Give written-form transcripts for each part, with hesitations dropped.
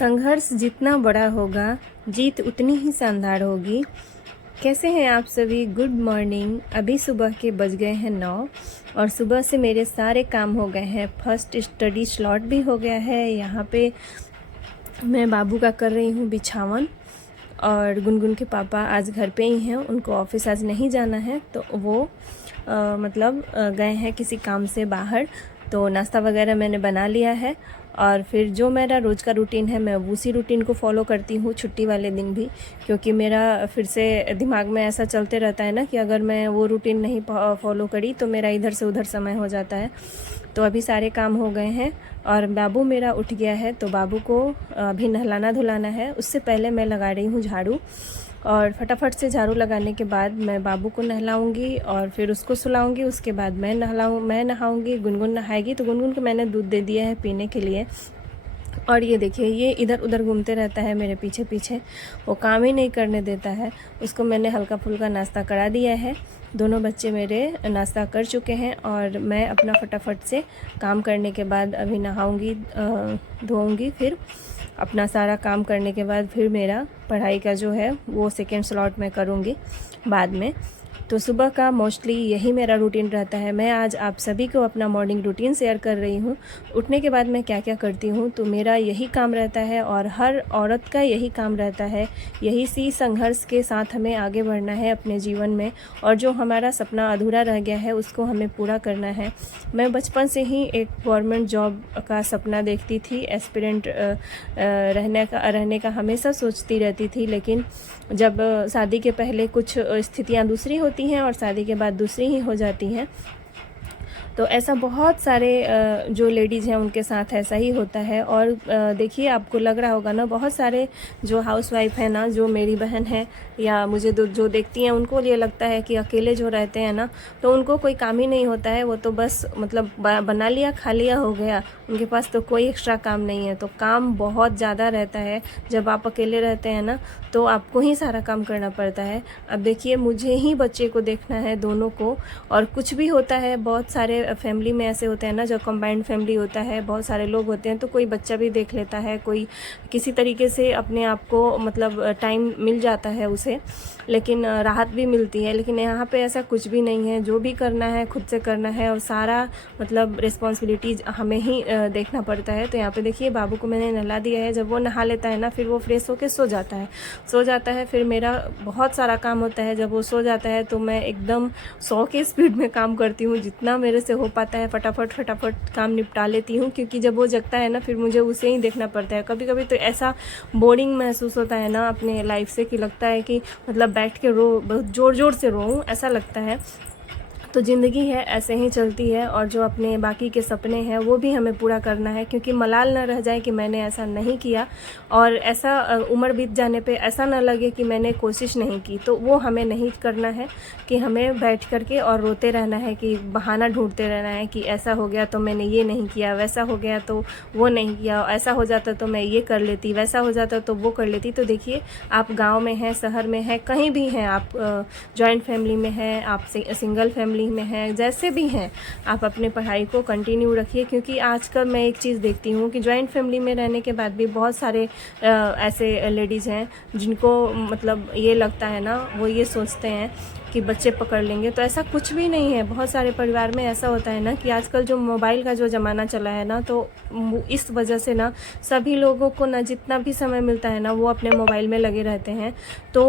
संघर्ष जितना बड़ा होगा, जीत उतनी ही शानदार होगी। कैसे हैं आप सभी? Good morning. अभी सुबह के बज गए हैं 9 और सुबह से मेरे सारे काम हो गए हैं। फर्स्ट स्टडी स्लॉट भी हो गया है। यहाँ पे मैं बाबू का कर रही हूँ बिछावन और गुनगुन के पापा आज घर पे ही हैं, उनको ऑफिस आज नहीं जाना है तो वो गए हैं किसी काम से बाहर। तो नाश्ता वगैरह मैंने बना लिया है और फिर जो मेरा रोज़ का रूटीन है मैं उसी रूटीन को फॉलो करती हूँ छुट्टी वाले दिन भी, क्योंकि मेरा फिर से दिमाग में ऐसा चलते रहता है ना कि अगर मैं वो रूटीन नहीं फॉलो करी तो मेरा इधर से उधर समय हो जाता है। तो अभी सारे काम हो गए हैं और बाबू मेरा उठ गया है तो बाबू को अभी नहलाना धुलाना है। उससे पहले मैं लगा रही हूँ झाड़ू और फटाफट से झाड़ू लगाने के बाद मैं बाबू को नहलाऊंगी और फिर उसको सुलाऊंगी। उसके बाद मैं नहाऊंगी, गुनगुन नहाएगी। तो गुनगुन को मैंने दूध दे दिया है पीने के लिए। और ये देखिए, ये इधर उधर घूमते रहता है मेरे पीछे पीछे, वो काम ही नहीं करने देता है। उसको मैंने हल्का फुल्का नाश्ता करा दिया है। दोनों बच्चे मेरे नाश्ता कर चुके हैं और मैं अपना फटाफट से काम करने के बाद अभी नहाऊंगी, धोऊंगी। फिर अपना सारा काम करने के बाद फिर मेरा पढ़ाई का जो है वो सेकेंड स्लॉट में करूँगी बाद में। तो सुबह का मोस्टली यही मेरा रूटीन रहता है। मैं आज आप सभी को अपना मॉर्निंग रूटीन शेयर कर रही हूँ। उठने के बाद मैं क्या क्या करती हूँ, तो मेरा यही काम रहता है और हर औरत का यही काम रहता है। यही सी संघर्ष के साथ हमें आगे बढ़ना है अपने जीवन में, और जो हमारा सपना अधूरा रह गया है उसको हमें पूरा करना है। मैं बचपन से ही एक गवर्नमेंट जॉब का सपना देखती थी, एस्पिरेंट रहने का हमेशा सोचती रहती थी। लेकिन जब शादी के पहले कुछ स्थितियाँ दूसरी होती हैं और शादी के बाद दूसरी ही हो जाती हैं, तो ऐसा बहुत सारे जो लेडीज़ हैं उनके साथ ऐसा ही होता है। और देखिए, आपको लग रहा होगा ना, बहुत सारे जो हाउसवाइफ हैं ना, जो मेरी बहन है या मुझे जो देखती हैं, उनको ये लगता है कि अकेले जो रहते हैं ना तो उनको कोई काम ही नहीं होता है। वो तो बस बना लिया, खा लिया, हो गया। उनके पास तो कोई एक्स्ट्रा काम नहीं है। तो काम बहुत ज़्यादा रहता है। जब आप अकेले रहते हैं ना तो आपको ही सारा काम करना पड़ता है। अब देखिए, मुझे ही बच्चे को देखना है, दोनों को। और कुछ भी होता है, बहुत सारे फैमिली में ऐसे होते हैं ना, जो कंबाइंड फैमिली होता है, बहुत सारे लोग होते हैं, तो कोई बच्चा भी देख लेता है, कोई किसी तरीके से अपने आप को टाइम मिल जाता है उसे, लेकिन राहत भी मिलती है। लेकिन यहाँ पे ऐसा कुछ भी नहीं है। जो भी करना है खुद से करना है और सारा रिस्पॉन्सिबिलिटीज हमें ही देखना पड़ता है। तो यहाँ पे देखिए, बाबू को मैंने नहला दिया है। जब वो नहा लेता है ना फिर वो फ्रेश होकर सो जाता है। फिर मेरा बहुत सारा काम होता है। जब वो सो जाता है तो मैं एकदम 100 के स्पीड में काम करती हूँ, जितना मेरे से हो पाता है फटाफट काम निपटा लेती हूँ। क्योंकि जब वो जगता है ना फिर मुझे उसे ही देखना पड़ता है। कभी कभी तो ऐसा बोरिंग महसूस होता है ना अपने लाइफ से कि लगता है कि बैठ के बहुत ज़ोर ज़ोर से रोऊं, ऐसा लगता है। तो ज़िंदगी है, ऐसे ही चलती है। और जो अपने बाकी के सपने हैं वो भी हमें पूरा करना है, क्योंकि मलाल ना रह जाए कि मैंने ऐसा नहीं किया, और ऐसा उम्र बीत जाने पे ऐसा ना लगे कि मैंने कोशिश नहीं की। तो वो हमें नहीं करना है कि हमें बैठ करके और रोते रहना है, कि बहाना ढूंढते रहना है कि ऐसा हो गया तो मैंने ये नहीं किया, वैसा हो गया तो वो नहीं किया, ऐसा हो जाता तो मैं ये कर लेती, वैसा हो जाता तो वो कर लेती। तो देखिए, आप गाँव में हैं, शहर में हैं, कहीं भी हैं, आप जॉइंट फैमिली में हैं, आप सिंगल फैमिली में है, जैसे भी हैं, आप अपने पढ़ाई को कंटिन्यू रखिए। क्योंकि आजकल मैं एक चीज़ देखती हूँ कि जॉइंट फैमिली में रहने के बाद भी बहुत सारे ऐसे लेडीज़ हैं जिनको ये लगता है ना, वो ये सोचते हैं कि बच्चे पकड़ लेंगे। तो ऐसा कुछ भी नहीं है। बहुत सारे परिवार में ऐसा होता है ना कि आजकल जो मोबाइल का जो ज़माना चला है ना, तो इस वजह से ना सभी लोगों को ना जितना भी समय मिलता है ना वो अपने मोबाइल में लगे रहते हैं। तो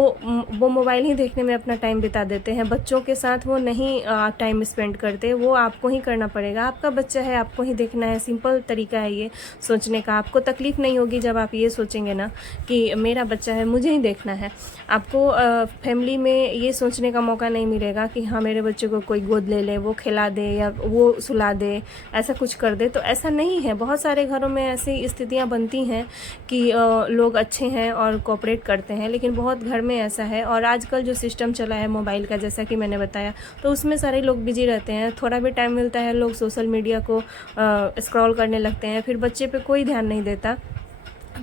वो मोबाइल ही देखने में अपना टाइम बिता देते हैं। बच्चों के साथ वो नहीं टाइम स्पेंड करते। वो आपको ही करना पड़ेगा। आपका बच्चा है, आपको ही देखना है। सिंपल तरीका है ये सोचने का। आपको तकलीफ़ नहीं होगी जब आप ये सोचेंगे ना कि मेरा बच्चा है, मुझे ही देखना है। आपको फैमिली में ये सोचने का मौका नहीं मिलेगा कि हाँ, मेरे बच्चे को कोई गोद ले ले, वो खिला दे या वो सुला दे, ऐसा कुछ कर दे। तो ऐसा नहीं है। बहुत सारे घरों में ऐसी स्थितियां बनती हैं कि लोग अच्छे हैं और कोऑपरेट करते हैं, लेकिन बहुत घर में ऐसा है। और आजकल जो सिस्टम चला है मोबाइल का, जैसा कि मैंने बताया, तो उसमें सारे लोग बिजी रहते हैं। थोड़ा भी टाइम मिलता है लोग सोशल मीडिया को स्क्रॉल करने लगते हैं, फिर बच्चे पे कोई ध्यान नहीं देता।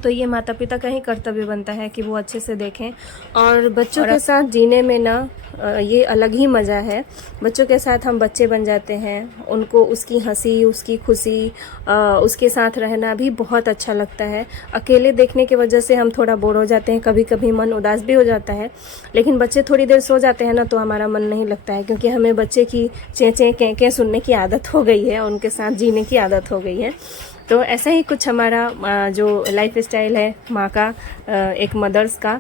तो ये माता पिता का ही कर्तव्य बनता है कि वो अच्छे से देखें। और बच्चों के साथ जीने में ना ये अलग ही मज़ा है। बच्चों के साथ हम बच्चे बन जाते हैं, उनको उसकी हंसी, उसकी खुशी, उसके साथ रहना भी बहुत अच्छा लगता है। अकेले देखने की वजह से हम थोड़ा बोर हो जाते हैं, कभी कभी मन उदास भी हो जाता है। लेकिन बच्चे थोड़ी देर सो जाते हैं ना तो हमारा मन नहीं लगता है, क्योंकि हमें बच्चे की चें कें सुनने की आदत हो गई है, उनके साथ जीने की आदत हो गई है। तो ऐसा ही कुछ हमारा जो लाइफ स्टाइल है माँ का, एक मदर्स का,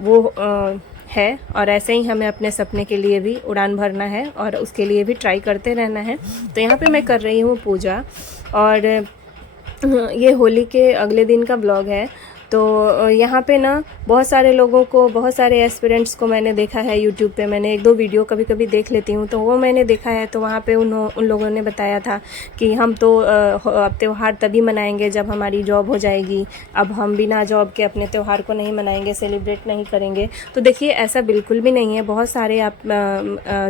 वो है। और ऐसे ही हमें अपने सपने के लिए भी उड़ान भरना है और उसके लिए भी ट्राई करते रहना है। तो यहाँ पे मैं कर रही हूँ पूजा, और ये होली के अगले दिन का ब्लॉग है। तो यहाँ पे ना बहुत सारे लोगों को, बहुत सारे एस्पिरेंट्स को मैंने देखा है यूट्यूब पे। मैंने एक दो वीडियो कभी कभी देख लेती हूँ, तो वो मैंने देखा है। तो वहाँ पे उन लोगों ने बताया था कि हम तो अब त्यौहार तभी मनाएंगे जब हमारी जॉब हो जाएगी, अब हम बिना जॉब के अपने त्यौहार को नहीं मनाएंगे, सेलिब्रेट नहीं करेंगे। तो देखिए ऐसा बिल्कुल भी नहीं है। बहुत सारे आप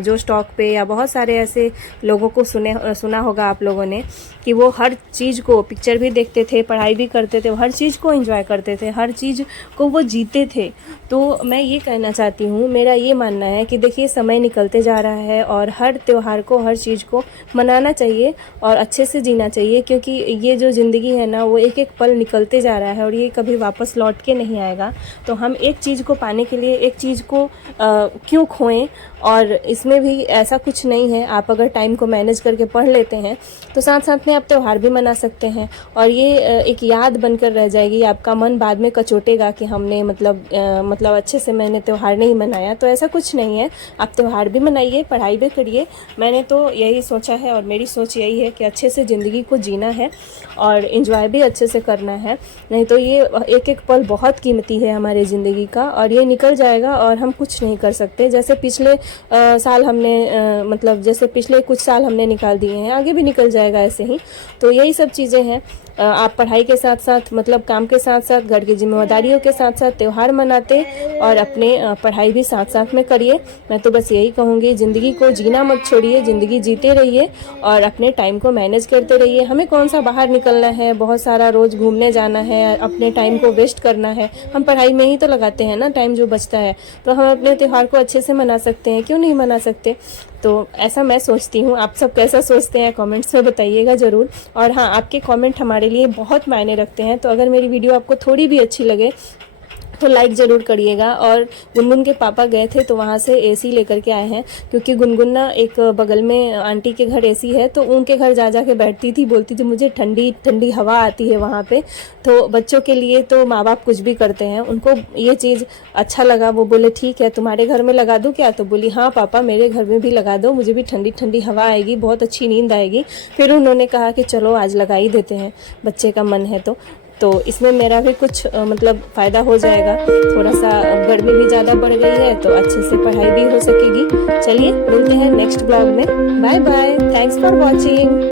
जो स्टॉक पे या बहुत सारे ऐसे लोगों को सुना होगा आप लोगों ने कि वो हर चीज़ को, पिक्चर भी देखते थे, पढ़ाई भी करते थे, हर चीज़ को एंजॉय करते थे, हर चीज़ को वो जीते थे। तो मैं ये कहना चाहती हूँ, मेरा ये मानना है कि देखिए समय निकलते जा रहा है और हर त्यौहार को, हर चीज़ को मनाना चाहिए और अच्छे से जीना चाहिए, क्योंकि ये जो ज़िंदगी है ना वो एक एक पल निकलते जा रहा है और ये कभी वापस लौट के नहीं आएगा। तो हम एक चीज़ को पाने के लिए एक चीज़ को क्यों खोएं। और इसमें भी ऐसा कुछ नहीं है, आप अगर टाइम को मैनेज करके पढ़ लेते हैं तो साथ साथ में आप त्यौहार भी मना सकते हैं और ये एक याद बनकर रह जाएगी। आपका मन बाद में कचोटेगा कि हमने मतलब अच्छे से मैंने त्यौहार नहीं मनाया। तो ऐसा कुछ नहीं है, आप त्यौहार भी मनाइए, पढ़ाई भी करिए। मैंने तो यही सोचा है और मेरी सोच यही है कि अच्छे से ज़िंदगी को जीना है और एंजॉय भी अच्छे से करना है। नहीं तो ये एक एक पल बहुत कीमती है हमारी ज़िंदगी का और ये निकल जाएगा और हम कुछ नहीं कर सकते। जैसे पिछले साल हमने मतलब जैसे पिछले कुछ साल हमने निकाल दिए हैं, आगे भी निकल जाएगा ऐसे ही। तो यही सब चीज़ें हैं। आप पढ़ाई के साथ साथ, मतलब काम के साथ साथ, घर की जिम्मेदारियों के साथ साथ त्यौहार मनाते और अपने पढ़ाई भी साथ साथ में करिए। मैं तो बस यही कहूँगी, ज़िंदगी को जीना मत छोड़िए, ज़िंदगी जीते रहिए और अपने टाइम को मैनेज करते रहिए। हमें कौन सा बाहर निकलना है, बहुत सारा रोज़ घूमने जाना है, अपने टाइम को वेस्ट करना है। हम पढ़ाई में ही तो लगाते हैं ना टाइम जो बचता है। तो हम अपने त्यौहार को अच्छे से मना सकते हैं, क्यों नहीं मना सकते। तो ऐसा मैं सोचती हूँ। आप सब कैसा सोचते हैं कमेंट्स में बताइएगा ज़रूर। और हाँ, आपके कमेंट हमारे लिए बहुत मायने रखते हैं। तो अगर मेरी वीडियो आपको थोड़ी भी अच्छी लगे तो लाइक ज़रूर करिएगा। और गुनगुन के पापा गए थे तो वहाँ से एसी लेकर के आए हैं, क्योंकि गुनगुन ना एक बगल में आंटी के घर एसी है, तो उनके घर जा के बैठती थी, बोलती थी मुझे ठंडी ठंडी हवा आती है वहाँ पे। तो बच्चों के लिए तो माँ बाप कुछ भी करते हैं। उनको ये चीज़ अच्छा लगा, वो बोले ठीक है तुम्हारे घर में लगा दूँ क्या? तो बोली हाँ पापा मेरे घर में भी लगा दो, मुझे भी ठंडी ठंडी हवा आएगी, बहुत अच्छी नींद आएगी। फिर उन्होंने कहा कि चलो आज लगा ही देते हैं, बच्चे का मन है तो इसमें मेरा भी कुछ मतलब फ़ायदा हो जाएगा। थोड़ा सा गर्मी भी ज़्यादा बढ़ गई है तो अच्छे से पढ़ाई भी हो सकेगी। चलिए मिलते हैं नेक्स्ट ब्लॉग में। Bye bye, thanks for watching.